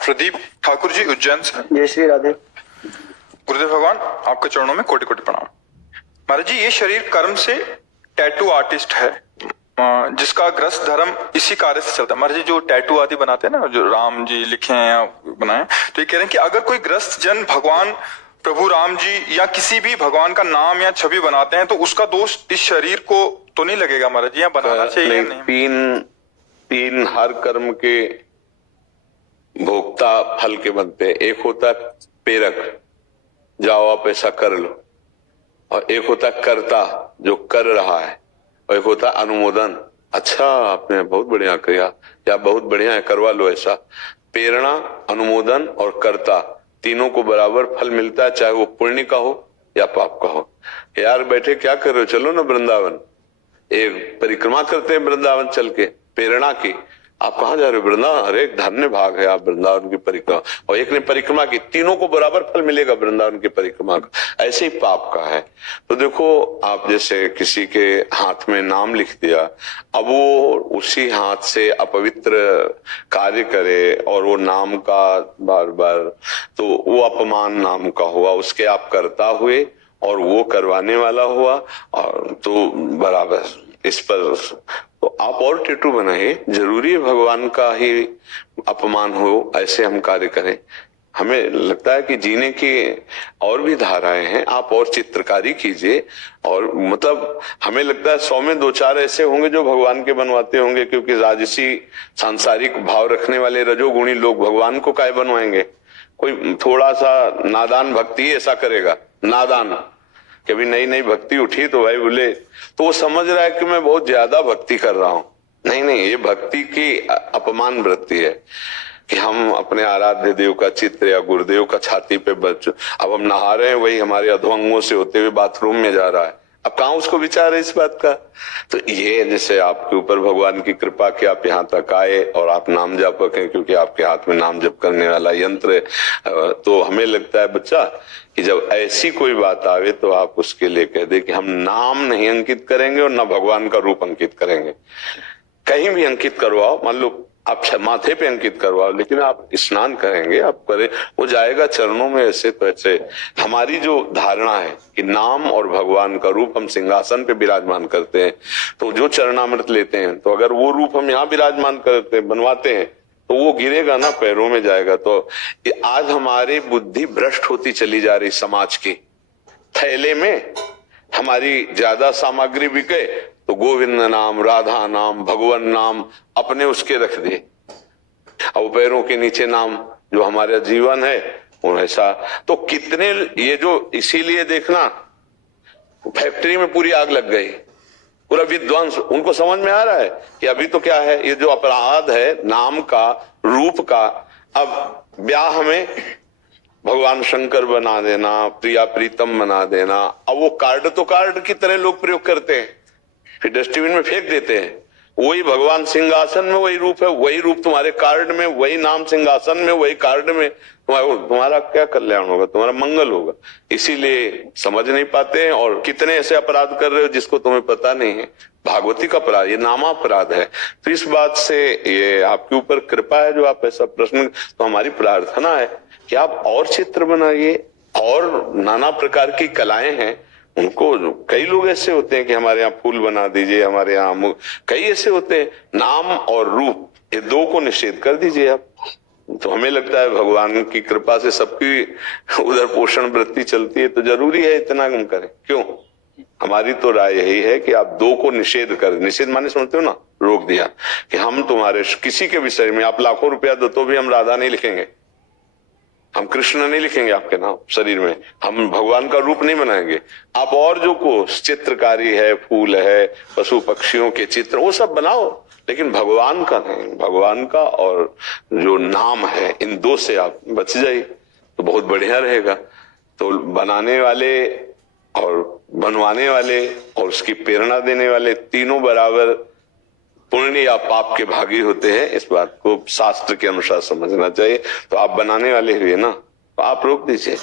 प्रदीप ठाकुर जी उज्जैन से। जय श्री राधे। गुरुदेव भगवान आपके चरणों में कोटि कोटि प्रणाम। महाराज जी, ये शरीर कर्म से टैटू आर्टिस्ट है, जिसका ग्रस्त धर्म इसी कार्य से चलता है। महाराज जी, जो टैटू आदि बनाते हैं ना, जो राम जी लिखे हैं या बनाए, तो ये कह रहे हैं कि अगर कोई ग्रस्त जन भगवान प्रभु राम जी या किसी भी भगवान का नाम या छवि बनाते हैं तो उसका दोष इस शरीर को तो नहीं लगेगा महाराज जी, या बनाना चाहिए नहीं? तीन हर कर्म के भोक्ता फल के बनते हैं। एक होता है प्रेरक, जाओ आप ऐसा कर लो, और एक होता है कर्ता जो कर रहा है, और एक होता है अनुमोदन, अच्छा आपने बहुत बढ़िया किया या बहुत बढ़िया है, करवा लो ऐसा। प्रेरणा, अनुमोदन और कर्ता, तीनों को बराबर फल मिलता है, चाहे वो पुण्य का हो या पाप का हो। यार बैठे क्या कर रहे हो, चलो ना वृंदावन, एक परिक्रमा करते हैं वृंदावन चल के, प्रेरणा की। आप कहाँ जा रहे हो? वृंदावन। अरे धन्य भाग है आप वृंदावन की परिक्रमा, और एक ने परिक्रमा की, तीनों को बराबर फल मिलेगा वृंदावन की परिक्रमा का। ऐसे ही पाप का है। तो देखो, आप जैसे किसी के हाथ में नाम लिख दिया, अब वो उसी हाथ से अपवित्र कार्य करे और वो नाम का बार बार, तो वो अपमान नाम का हुआ, उसके आप कर्ता हुए और वो करवाने वाला हुआ, और तो बराबर इस पर तो आप और टेटू बनाइए। जरूरी है भगवान का ही अपमान हो, ऐसे हम कार्य करें? हमें लगता है कि जीने की और भी धाराएं हैं, आप और चित्रकारी कीजिए। और मतलब हमें लगता है 100 में 2-4 ऐसे होंगे जो भगवान के बनवाते होंगे, क्योंकि राजसी सांसारिक भाव रखने वाले रजोगुणी लोग भगवान को काय बनवाएंगे? कोई थोड़ा सा नादान भक्ति ऐसा करेगा, नादान, कभी नई नई भक्ति उठी तो भाई बोले, तो वो समझ रहा है कि मैं बहुत ज्यादा भक्ति कर रहा हूं। नहीं नहीं, ये भक्ति की अपमान वृत्ति है कि हम अपने आराध्य देव का चित्र या गुरुदेव का छाती पे अब हम नहा रहे हैं, वही हमारे अधोअंगों से होते हुए बाथरूम में जा रहा है। अब कहाँ उसको विचार है इस बात का? तो ये जैसे आपके ऊपर भगवान की कृपा कि आप यहाँ तक आए और आप नाम जापक हैं, क्योंकि आपके हाथ में नाम जप करने वाला यंत्र है, तो हमें लगता है बच्चा कि जब ऐसी कोई बात आवे तो आप उसके लिए कह दे कि हम नाम नहीं अंकित करेंगे और न भगवान का रूप अंकित करेंगे। कहीं भी अंकित करवाओ, मान लो आप माथे पे अंकित करवाओ, लेकिन आप स्नान करेंगे, आप करें, वो जाएगा चरणों में। ऐसे तो ऐसे हमारी जो धारणा है कि नाम और भगवान का रूप हम सिंहासन पे विराजमान करते हैं, तो जो चरणामृत लेते हैं, तो अगर वो रूप हम यहाँ विराजमान करते बनवाते हैं तो वो गिरेगा ना, पैरों में जाएगा। तो आज हमारी बुद्धि भ्रष्ट होती चली जा रही। समाज की थैले में हमारी ज्यादा सामग्री बिके तो गोविंद नाम, राधा नाम, भगवान नाम अपने उसके रख दे, और पैरों के नीचे नाम जो हमारा जीवन है वो ऐसा। तो कितने ये जो, इसीलिए देखना फैक्ट्री में पूरी आग लग गई, पूरा विध्वंस। उनको समझ में आ रहा है कि अभी तो क्या है, ये जो अपराध है नाम का, रूप का। अब ब्याह में भगवान शंकर बना देना, प्रिया प्रीतम बना देना, अब वो कार्ड तो कार्ड की तरह लोग प्रयोग करते हैं, फिर डस्टबिन में फेंक देते हैं। वही भगवान सिंहासन में वही रूप है, वही रूप तुम्हारे कार्ड में, वही नाम सिंहासन में, वही कार्ड में। तुम्हारा क्या कल्याण होगा, तुम्हारा मंगल होगा। इसीलिए समझ नहीं पाते हैं, और कितने ऐसे अपराध कर रहे हो जिसको तुम्हें पता नहीं है। भागवतिक अपराध, ये नामापराध है। तो इस बात से ये आपके ऊपर कृपा है जो आप ऐसा प्रश्न, तो हमारी प्रार्थना है कि आप और चित्र बनाइए, और नाना प्रकार की कलाएं हैं उनको। कई लोग ऐसे होते हैं कि हमारे यहाँ फूल बना दीजिए, हमारे यहाँ कई ऐसे होते हैं। नाम और रूप, ये दो को निषेध कर दीजिए आप। तो हमें लगता है भगवान की कृपा से सबकी उधर पोषण वृत्ति चलती है, तो जरूरी है इतना हम करें। क्यों? हमारी तो राय यही है कि आप दो को निषेध कर, निषेध माने समझते हो ना, रोक दिया कि हम तुम्हारे किसी के विषय में आप लाखों रुपया दो तो भी हम राधा नहीं लिखेंगे, हम कृष्ण नहीं लिखेंगे आपके नाम शरीर में, हम भगवान का रूप नहीं बनाएंगे। आप और जो को चित्रकारी है, फूल है, पशु पक्षियों के चित्र, वो सब बनाओ, लेकिन भगवान का नहीं। भगवान का और जो नाम है, इन दो से आप बच जाइए तो बहुत बढ़िया रहेगा। तो बनाने वाले और बनवाने वाले और उसकी प्रेरणा देने वाले तीनों बराबर पुण्य या पाप के भागी होते हैं। इस बात को शास्त्र के अनुसार समझना चाहिए। तो आप बनाने वाले हुए ना, तो आप रोक दीजिए।